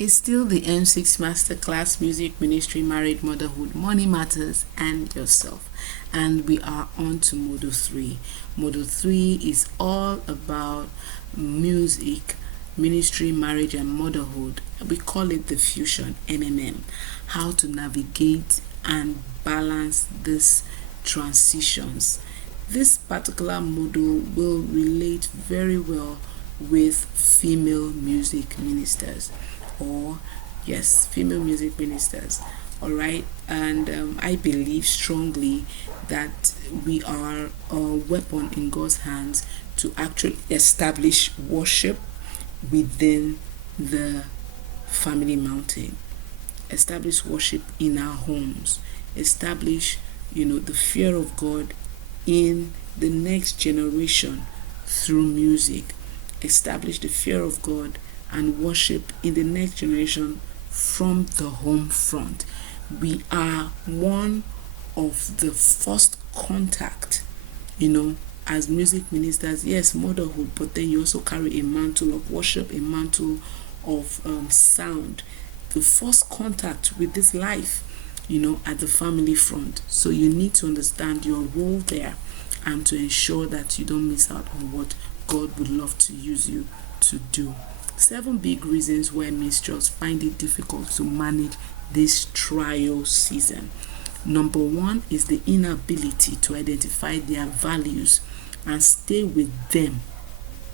It's still the M6 Masterclass Music Ministry, Married, Motherhood, Money Matters, and Yourself. And we are on to Module 3. Module 3 is all about music, ministry, marriage, and motherhood. We call it the fusion, MMM. How to navigate and balance these transitions. This particular module will relate very well with female music ministers, or yes, female music ministers. All right, and I believe strongly that we are a weapon in God's hands to actually establish worship within the family mountain, establish worship in our homes, establish the fear of God in the next generation through music, establish the fear of God and worship in the next generation from the home front. We are one of the first contact, as music ministers. Yes, motherhood, but then you also carry a mantle of worship, a mantle of sound, the first contact with this life, at the family front. So you need to understand your role there and to ensure that you don't miss out on what God would love to use you to do. 7 big reasons why minstrels find it difficult to manage this trial season. Number 1 is the inability to identify their values and stay with them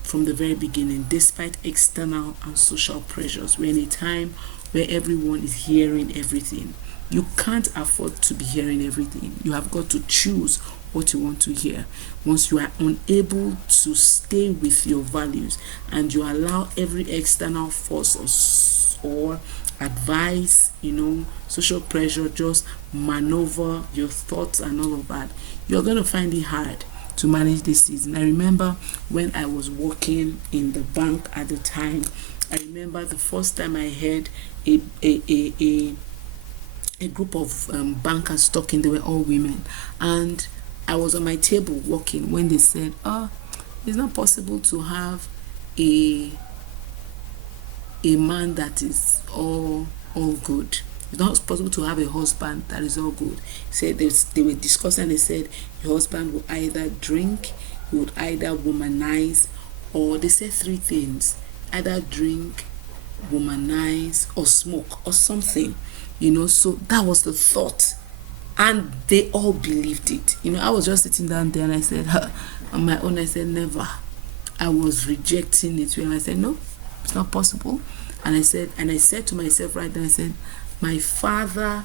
from the very beginning, despite external and social pressures. We're in a time where everyone is hearing everything. You can't afford to be hearing everything. You have got to choose what you want to hear. Once you are unable to stay with your values and you allow every external force or advice, social pressure just maneuver your thoughts and all of that, you're going to find it hard to manage this season. I remember when I was working in the bank at the time, I remember the first time I heard a group of bankers talking. They were all women, and I was on my table working when they said, it's not possible to have a man that is all good. It's not possible to have a husband that is all good. Said they were discussing. They said your husband will either drink, he would either womanize, or they said 3 things: either drink, womanize, or smoke, or something. So that was the thought, and they all believed it. I was just sitting down there and I said, on my own, I said never. I was rejecting it, and I said no, it's not possible. And I said to myself right then, I said, my father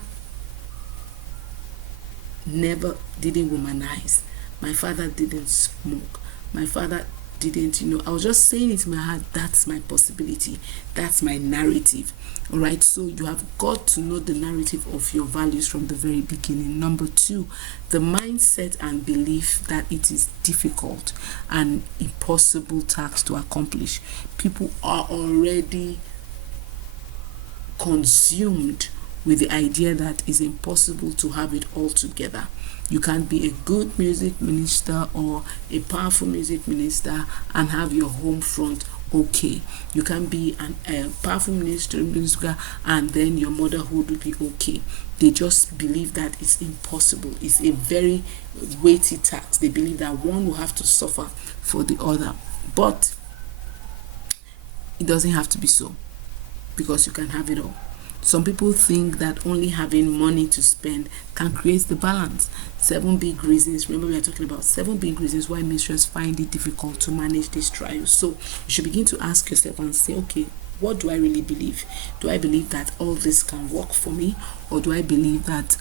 never didn't womanize. My father didn't smoke. My father didn't, I was just saying it in my heart. That's my possibility. That's my narrative. All right. So you have got to know the narrative of your values from the very beginning. Number 2, the mindset and belief that it is difficult and impossible task to accomplish. People are already consumed with the idea that it's impossible to have it all together. You can't be a good music minister or a powerful music minister and have your home front okay. You can be a powerful minister and then your motherhood will be okay. They just believe that it's impossible. It's a very weighty task. They believe that one will have to suffer for the other. But it doesn't have to be so, because you can have it all. Some people think that only having money to spend can create the balance. 7 big reasons. Remember, we are talking about 7 big reasons why ministers find it difficult to manage these trials. So you should begin to ask yourself and say, okay, what do I really believe? Do I believe that all this can work for me? Or do I believe that,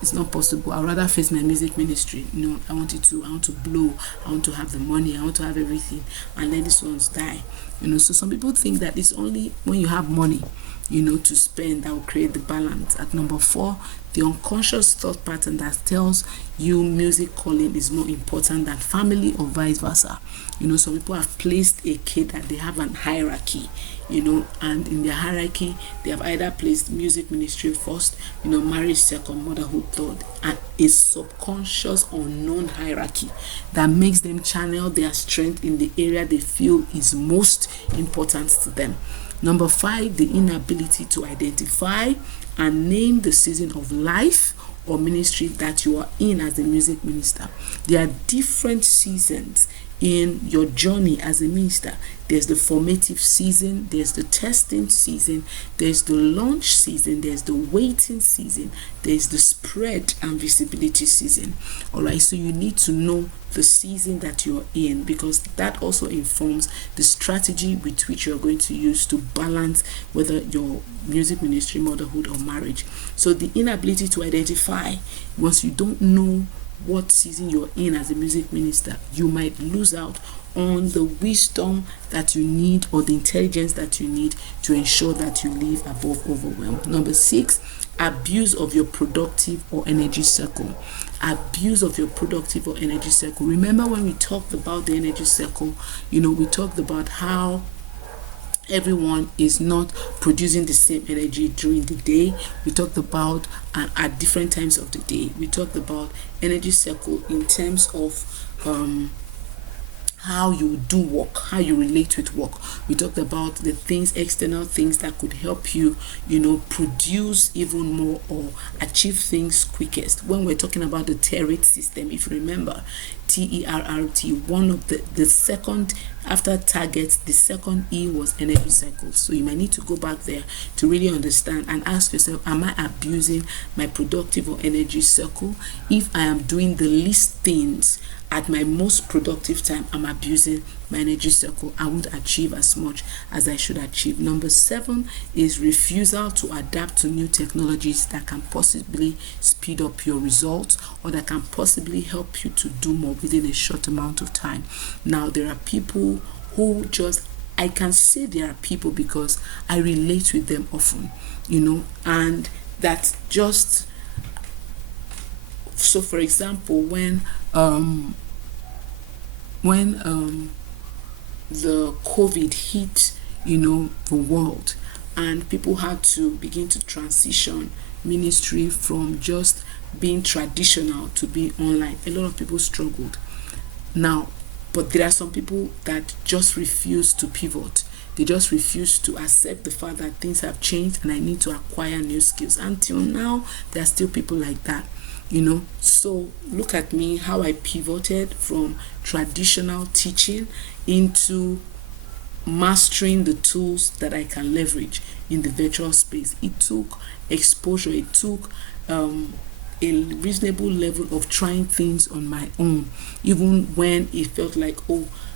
it's not possible? I'd rather face my music ministry. I want to blow. I want to have the money. I want to have everything. And let these ones die. So some people think that it's only when you have money, to spend that will create the balance. At number 4, the unconscious thought pattern that tells you music calling is more important than family or vice versa. Some people have placed a kid that they have an hierarchy, and in their hierarchy, they have either placed music ministry first, marriage second, motherhood third, and a subconscious unknown hierarchy that makes them channel their strength in the area they feel is most important to them. Number 5, the inability to identify and name the season of life or ministry that you are in as a music minister. There are different seasons in your journey as a minister. There's the formative season, there's the testing season, there's the launch season, there's the waiting season, there's the spread and visibility season. All right, so you need to know the season that you're in, because that also informs the strategy with which you're going to use to balance whether your music ministry, motherhood, or marriage. So the inability to identify, once you don't know what season you're in as a music minister, you might lose out on the wisdom that you need or the intelligence that you need to ensure that you live above overwhelm. Number 6, abuse of your productive or energy circle. Abuse of your productive or energy circle. Remember when we talked about the energy circle, we talked about how everyone is not producing the same energy during the day. We talked about at different times of the day. We talked about energy circle in terms of how you do work, how you relate with work. We talked about the things, external things that could help you, produce even more or achieve things quickest. When we're talking about the TERT system, if you remember, TERRT, one of the second after targets, the second E was energy cycles. So you might need to go back there to really understand and ask yourself, am I abusing my productive or energy circle? If I am doing the least things at my most productive time, I'm abusing my energy circle. I won't achieve as much as I should achieve. Number 7 is refusal to adapt to new technologies that can possibly speed up your results or that can possibly help you to do more within a short amount of time. Now, there are people who I can say there are people because I relate with them often, and that's just, so for example, when the COVID hit, the world, and people had to begin to transition ministry from just being traditional to being online. A lot of people struggled. Now, but there are some people that just refuse to pivot. They just refuse to accept the fact that things have changed and I need to acquire new skills. Until now, there are still people like that. So look at me, how I pivoted from traditional teaching into mastering the tools that I can leverage in the virtual space. It took exposure, it took a reasonable level of trying things on my own, even when it felt like,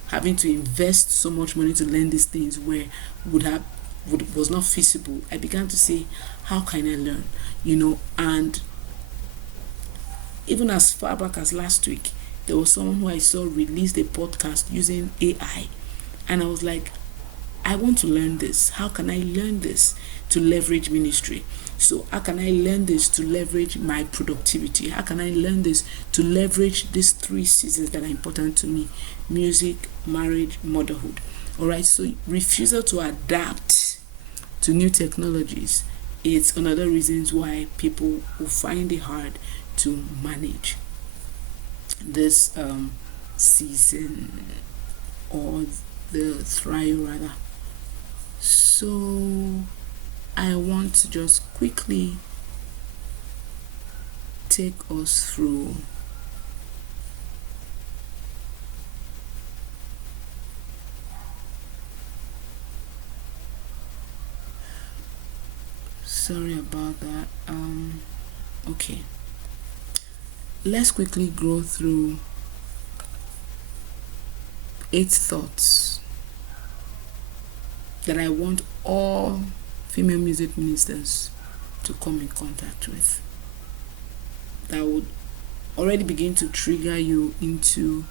having to invest so much money to learn these things was not feasible. I began to say, how can I learn? And even as far back as last week, there was someone who I saw released a podcast using AI. And I was like, I want to learn this. How can I learn this to leverage ministry? So how can I learn this to leverage my productivity? How can I learn this to leverage these 3 seasons that are important to me? Music, marriage, motherhood. All right, so refusal to adapt to new technologies. It's another reason why people will find it hard to manage this season, or the trial rather. So I want to just quickly take us through sorry about that. Okay, let's quickly go through 8 thoughts that I want all female music ministers to come in contact with, that would already begin to trigger you into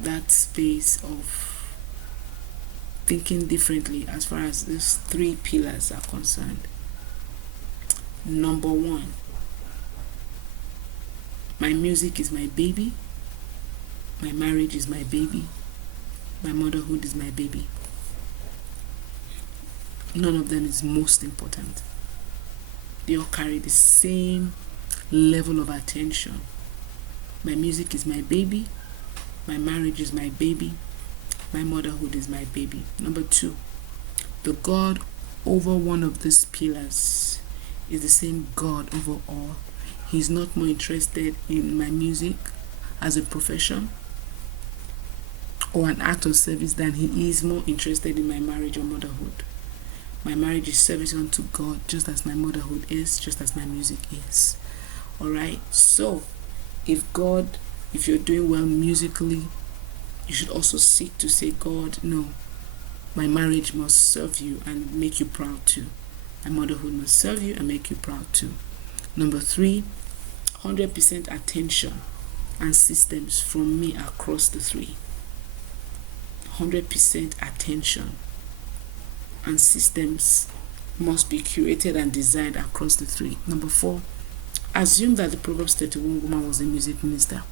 that space of thinking differently as far as these 3 pillars are concerned. Number 1, my music is my baby, my marriage is my baby, my motherhood is my baby. None of them is most important. They all carry the same level of attention. My music is my baby, my marriage is my baby, my motherhood is my baby. Number 2, The God over one of these pillars is the same God over all. He's not more interested in my music as a profession or an act of service than he is more interested in my marriage or motherhood. My marriage is service unto God, just as my motherhood is, just as my music is. Alright, so if you're doing well musically, you should also seek to say, God, no, my marriage must serve you and make you proud too. My motherhood must serve you and make you proud too. Number 3, 100% attention and systems from me across the 3. 100% attention and systems must be curated and designed across the 3. Number 4, assume that the Proverbs 31 woman was a music minister.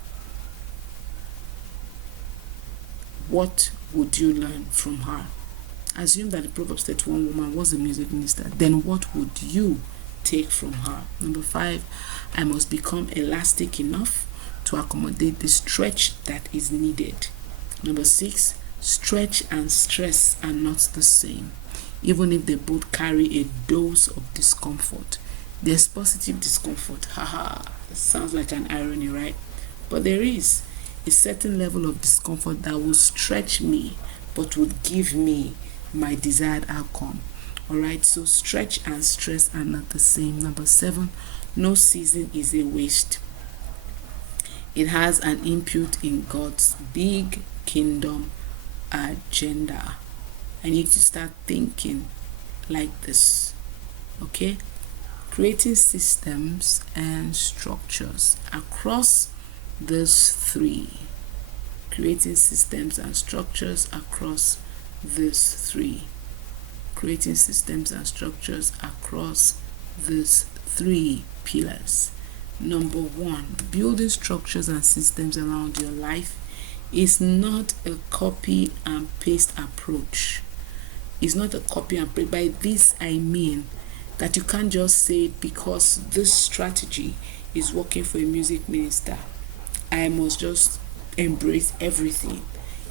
What would you learn from her? Assume that the Proverbs 31 woman was a music minister. Then what would you take from her? Number 5, I must become elastic enough to accommodate the stretch that is needed. Number 6, stretch and stress are not the same, even if they both carry a dose of discomfort. There's positive discomfort. Haha, it sounds like an irony, right? But there is a certain level of discomfort that will stretch me but would give me my desired outcome. Alright, so stretch and stress are not the same. Number 7, no season is a waste. It has an input in God's big kingdom agenda. I need to start thinking like this. Okay? Creating systems and structures across these 3. Creating systems and structures across these 3. Creating systems and structures across these 3 pillars. Number 1, building structures and systems around your life is not a copy and paste approach. It's not a copy and paste. By this I mean that you can't just say, because this strategy is working for a music minister, I must just embrace everything.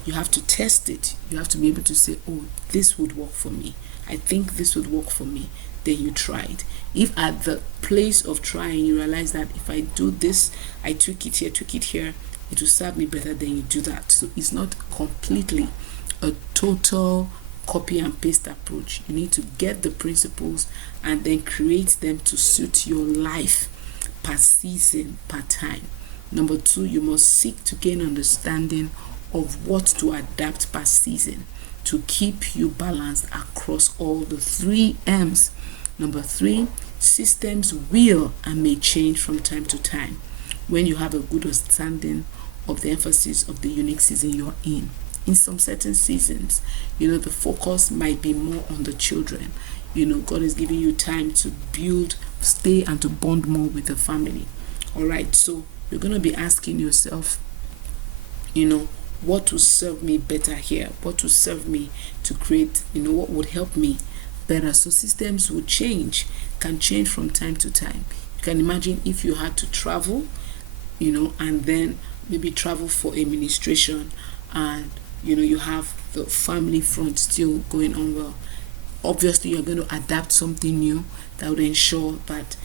You have to test it. You have to be able to say, oh, this would work for me. I think this would work for me. Then you try it. If at the place of trying you realize that if I do this, I tweak it here, it will serve me better, then you do that. So it's not completely a total copy and paste approach. You need to get the principles and then create them to suit your life per season, per time. Number 2, you must seek to gain understanding of what to adapt per season to keep you balanced across all the 3 M's. Number 3, systems will and may change from time to time when you have a good understanding of the emphasis of the unique season you're in. In some certain seasons, the focus might be more on the children. God is giving you time to build, stay, and to bond more with the family. All right, so you're going to be asking yourself, what will serve me better here? What will serve me to create, what would help me better? So systems will change, can change from time to time. You can imagine if you had to travel, and then maybe travel for administration, and you have the family front still going on well. Obviously, you're going to adapt something new that would ensure that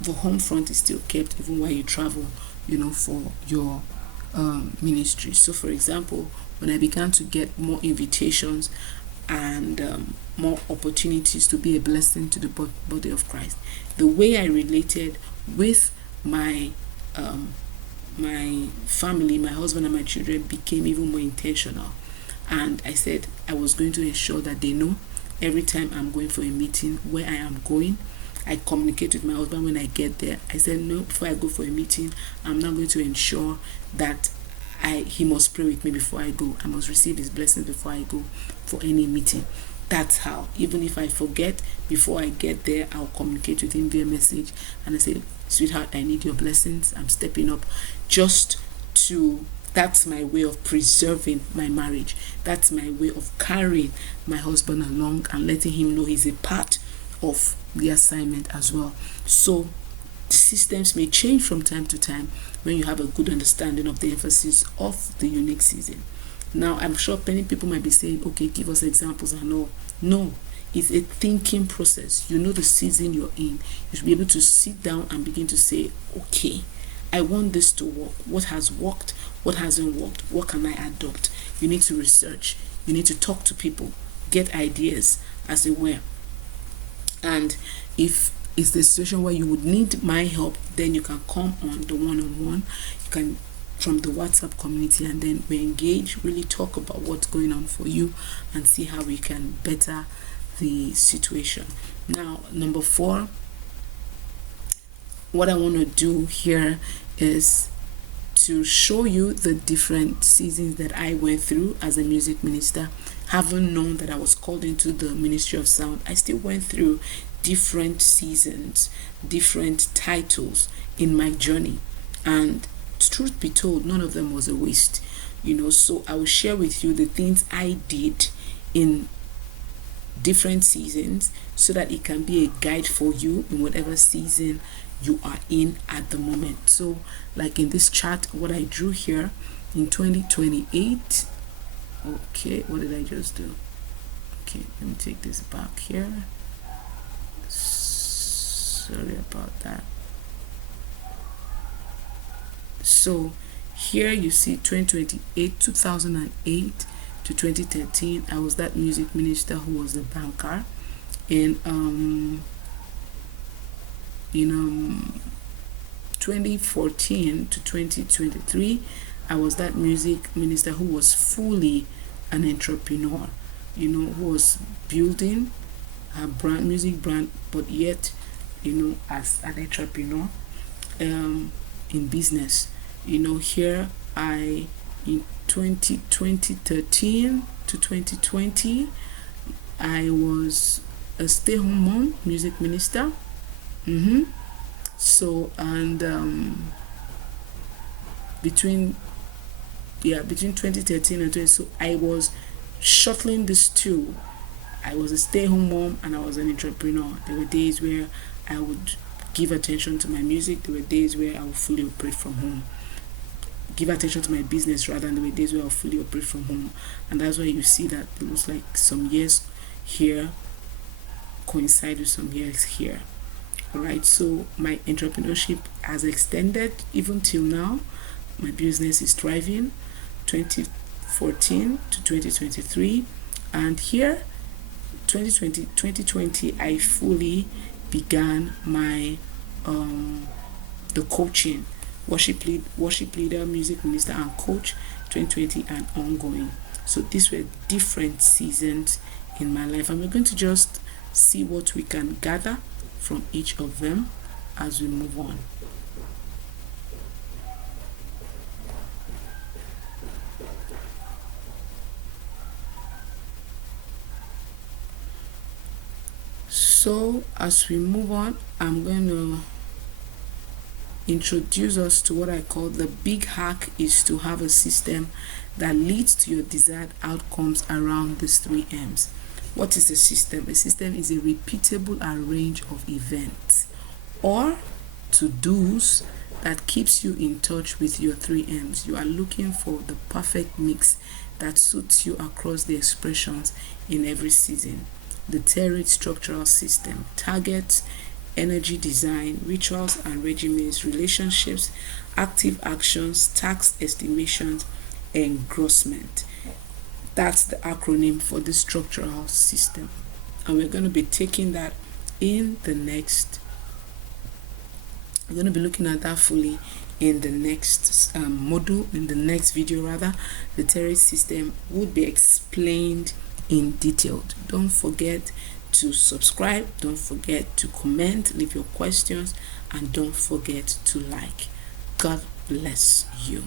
the home front is still kept even while you travel, for your ministry. So, for example, when I began to get more invitations and more opportunities to be a blessing to the body of Christ, the way I related with my family, my husband and my children became even more intentional. And I said I was going to ensure that they know every time I'm going for a meeting where I am going. I communicate with my husband when I get there. I said, no, before I go for a meeting, I'm not going to ensure that he must pray with me before I go. I must receive his blessings before I go for any meeting. That's how, even if I forget, before I get there, I'll communicate with him via message. And I say, sweetheart, I need your blessings. I'm stepping up that's my way of preserving my marriage. That's my way of carrying my husband along and letting him know he's a part of the assignment as well. So the systems may change from time to time when you have a good understanding of the emphasis of the unique season. Now, I'm sure many people might be saying, okay, give us examples and all. No, It's a thinking process. You know the season you're in. You should be able to sit down and begin to say, okay, I want this to work. What has worked? What hasn't worked? What can I adopt? You need to research. You need to talk to people, get ideas, as it were. And if it's the situation where you would need my help, then you can come on the one-on-one. You can from the WhatsApp community, and then we engage, really talk about what's going on for you and see how we can better the situation. Now, number 4, what I want to do here is to show you the different seasons that I went through as a music minister. Having known that I was called into the ministry of sound, I still went through different seasons, different titles in my journey, and truth be told, none of them was a waste, so I will share with you the things I did in different seasons so that it can be a guide for you in whatever season you are in at the moment. So like in this chart, what I drew here in 2028, okay, what did I just do? Okay, let me take this back here. Sorry about that. So here you see 2028, 2008 to 2013, I was that music minister who was a banker. In 2014 to 2023, I was that music minister who was fully an entrepreneur, who was building a music brand, but yet, as an entrepreneur in business. Here in 2013 to 2020, I was a stay-home mom, music minister. So, and between 2013 and 20, so I was shuttling this two. I was a stay-home mom and I was an entrepreneur. There were days where I would give attention to my music. There were days where I would fully operate from home. Give attention to my business rather, and there were days where I'll fully operate from home. And that's why you see that it looks like some years here coincide with some years here. Alright, so my entrepreneurship has extended even till now. My business is thriving, 2014 to 2023, and here 2020 I fully began my the coaching, worship leader, music minister, and coach, 2020 and ongoing. So these were different seasons in my life, and we're going to just see what we can gather from each of them as we move on. So as we move on, I'm going to introduce us to what I call the big hack is to have a system that leads to your desired outcomes around these 3 M's. What is a system? A system is a repeatable arrange of events or to-dos that keeps you in touch with your 3 M's. You are looking for the perfect mix that suits you across the expressions in every season. The tiered structural system targets energy design, rituals and regimens, relationships, active actions, tax estimations, engrossment. That's the acronym for the structural system, and we're going to be taking that in the next, we're going to be looking at that fully in the next module, in the next video rather. The tiered system would be explained in detail. Don't forget to subscribe, don't forget to comment, leave your questions, and don't forget to like. God bless you.